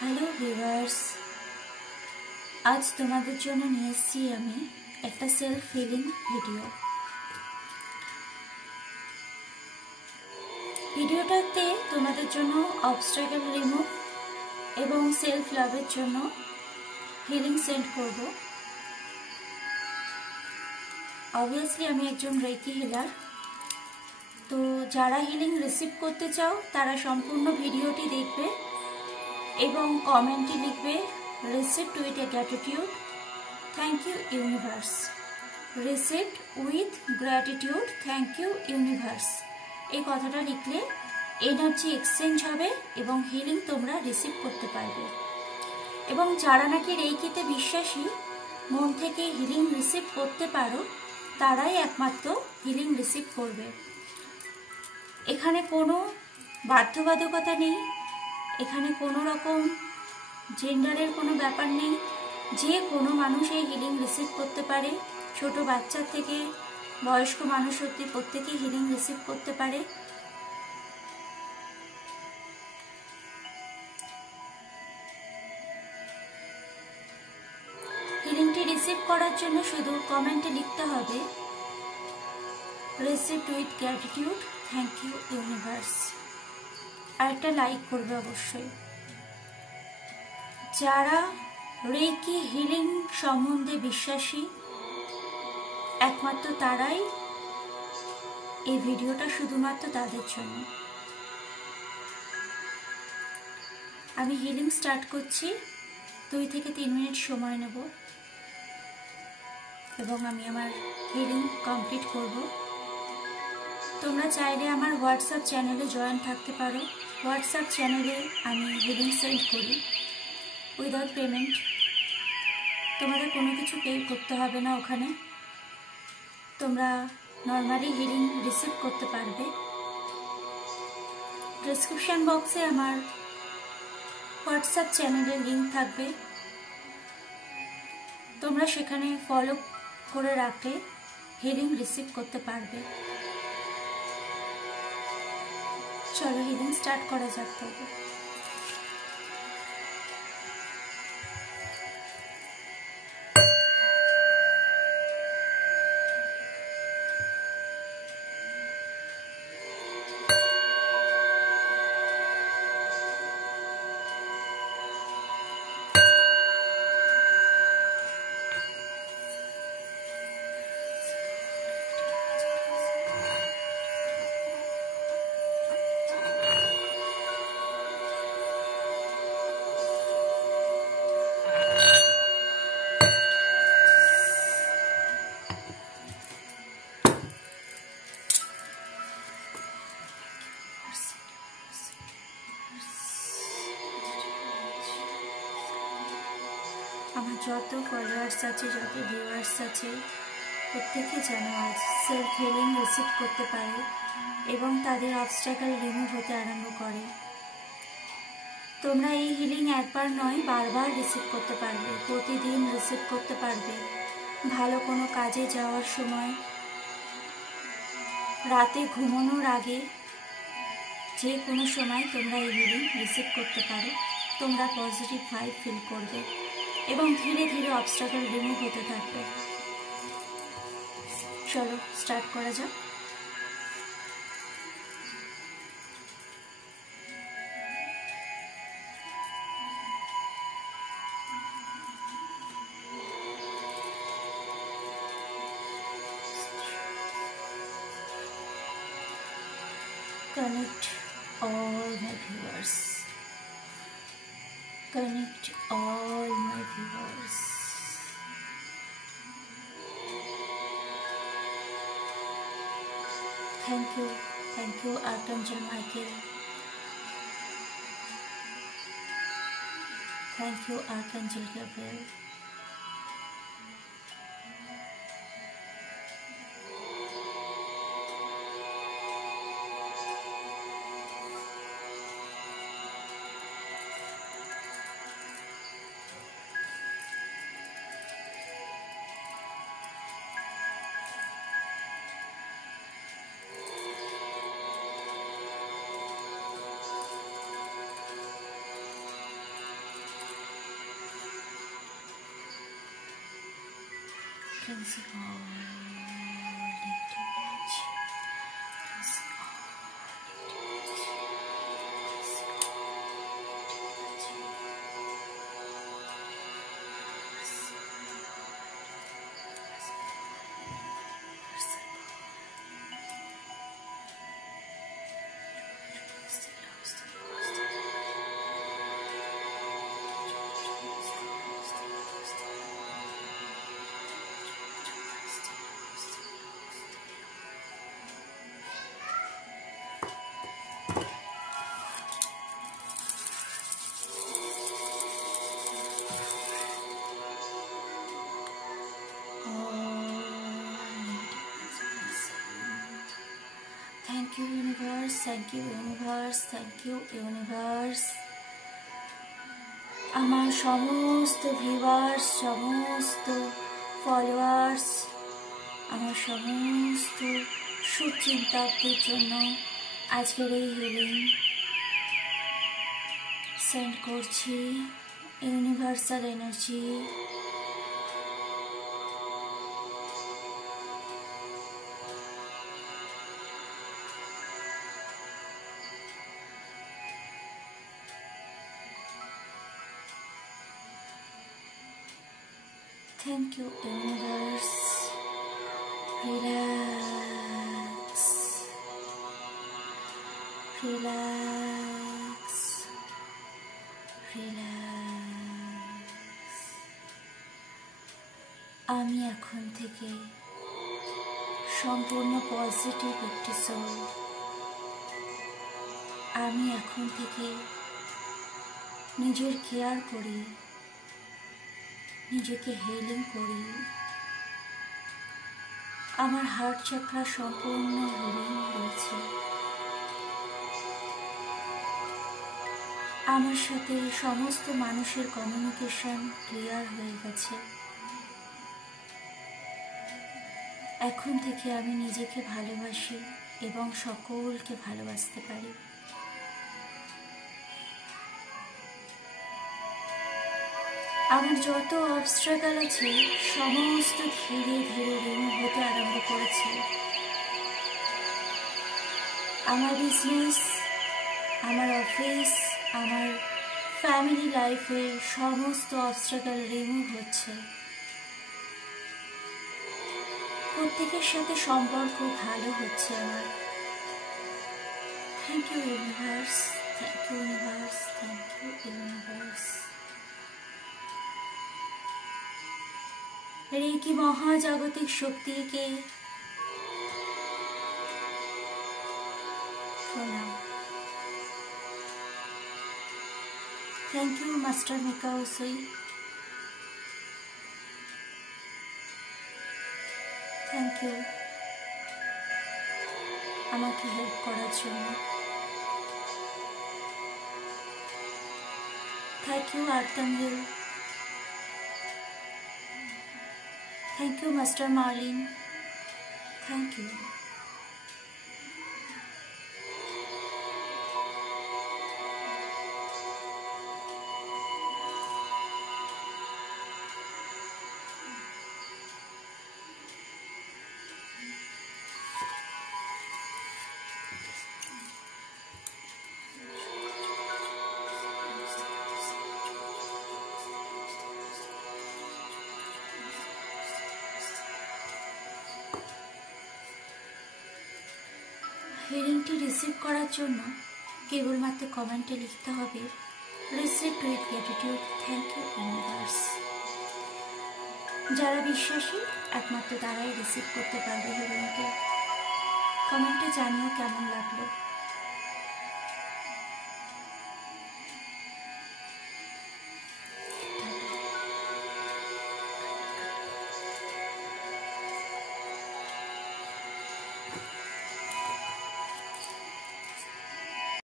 Hello viewers, আজ তোমাদের জন্য নিয়ে এসেছি আমি একটা সেলফ হিলিং ভিডিওটাতে তোমাদের জন্য অবস্ট্রাগল রিমুভ এবং সেলফ লাভের জন্য হিলিং সেন্ড করব। অবভিয়াসলি আমি একজন রেকি হিলার, তো যারা হিলিং রিসিভ করতে চাও তারা সম্পূর্ণ ভিডিওটি দেখবে এবং কমেন্টে লিখবে received with a gratitude, thank you universe. Received with gratitude, thank you universe. এই কথাটা লিখলে এনার্জি এক্সচেঞ্জ হবে এবং হিলিং তোমরা রিসিভ করতে পারবে। এবং যারা নাকি রেইকিতে বিশ্বাসী, মন থেকে হিলিং রিসিভ করতে পারো, তারাই একমাত্র হিলিং রিসিভ করবে। এখানে কোনো বাধ্যবাধকতা নেই, এখানে কোনো রকম জেন্ডারের কোনো ব্যাপার নেই। যে কোনো মানুষ এই হিলিং রিসিভ করতে পারে, ছোট বাচ্চার থেকে বয়স্ক মানুষ অবধি প্রত্যেকেই হিলিং রিসিভ করতে পারে। হিলিংটি রিসিভ করার জন্য শুধু কমেন্টে লিখতে হবে received with gratitude, thank you universe. আর একটা লাইক করবে অবশ্যই। যারা রেকি হিলিং সম্বন্ধে বিশ্বাসী, একমাত্র তারাই এই ভিডিওটা শুধুমাত্র তাদের জন্য। আমি হিলিং স্টার্ট করছি, 2 থেকে 3 মিনিট সময় নেব এবং আমি আমার হিলিং কমপ্লিট করব। তোমরা চাইলে আমার হোয়াটসঅ্যাপ চ্যানেলে জয়েন থাকতে পারো। হোয়াটসঅ্যাপ চ্যানেলে আমি হিলিং সেন্ড করি উইদাউট পেমেন্ট। তোমাদের কোনো কিছু পে করতে হবে না, ওখানে তোমরা নর্মালি হিলিং রিসিভ করতে পারবে। ডেসক্রিপশন বক্সে আমার হোয়াটসঅ্যাপ চ্যানেলের লিঙ্ক থাকবে, তোমরা সেখানে ফলো করে রাখলে হিলিং রিসিভ করতে পারবে। চলো হিলিং স্টার্ট করা যাক। তবে আমার যত ফলোয়ার্স আছে, যত ভিউয়ার্স আছে, প্রত্যেকে যেন আজ সেলফ হিলিং রিসিভ করতে পারে এবং তাদের অবস্ট্রাগল রিমুভ হতে আরম্ভ করে। তোমরা এই হিলিং একবার নয়, বারবার রিসিভ করতে পারবে, প্রতিদিন রিসিভ করতে পারবে। ভালো কোনো কাজে যাওয়ার সময়, রাতে ঘুমানোর আগে, যে কোনো সময় তোমরা এই হিলিং রিসিভ করতে পারো। তোমরা পজিটিভ ভাইব ফিল করবে এবং ধীরে ধীরে অবস্ট্রাগল রিমুভ হতে থাকবে। চলো স্টার্ট করা যাক। Connect all my viewers. Connect all my viewers. Thank you Archangel Michael. Thank you Archangel Gabriel. Cleansing all negative energy. Cleansing all negative Thank you universe, thank you universe, thank you universe. আমার সমস্ত ভিউয়ার্স, সমস্ত ফলোয়ার্স, আমার সমস্ত শুভচিন্তকদের জন্য আজকের এই healing send করছি universal energy. Thank you, universe. Relax. Relax. Relax. আমি এখন থেকে সম্পূর্ণ পজিটিভ একটি সোল। আমি এখন থেকে নিজের কেয়ার করি, নিজেকে হিলিং করি। আমার হার্ট চাকরা সম্পূর্ণ হিলিং রয়েছে। আমার সাথে সমস্ত মানুষের কমিউনিকেশন ক্লিয়ার হয়ে গেছে। এখন থেকে আমি নিজেকে ভালোবাসি এবং সকলকে ভালোবাসতে পারি। আমার যত অবস্ট্রাগল আছে সমস্ত ধীরে ধীরে রিমুভ হতে আরম্ভ করেছে। আমার বিজনেস, আমার অফিস, আমার ফ্যামিলি লাইফের সমস্ত অবস্ট্রাগল রিমুভ হচ্ছে। প্রত্যেকের সাথে সম্পর্ক ভালো হচ্ছে আমার। Thank you universe, thank you universe, thank you universe. Reiki মহাজাগতিক শক্তিকে প্রণাম। Thank you master Mikao Usui, thank you আমাকে হেল্প করার জন্য। Thank you archangel, thank you master Merlin, thank you. হিলিংটি রিসিভ করার জন্য কেবলমাত্র কমেন্টে লিখতে হবে received with gratitude, thank you universe. যারা বিশ্বাসী একমাত্র তারাই রিসিভ করতে পারবে হিলিংটি। কমেন্টে জানিও কেমন লাগলো।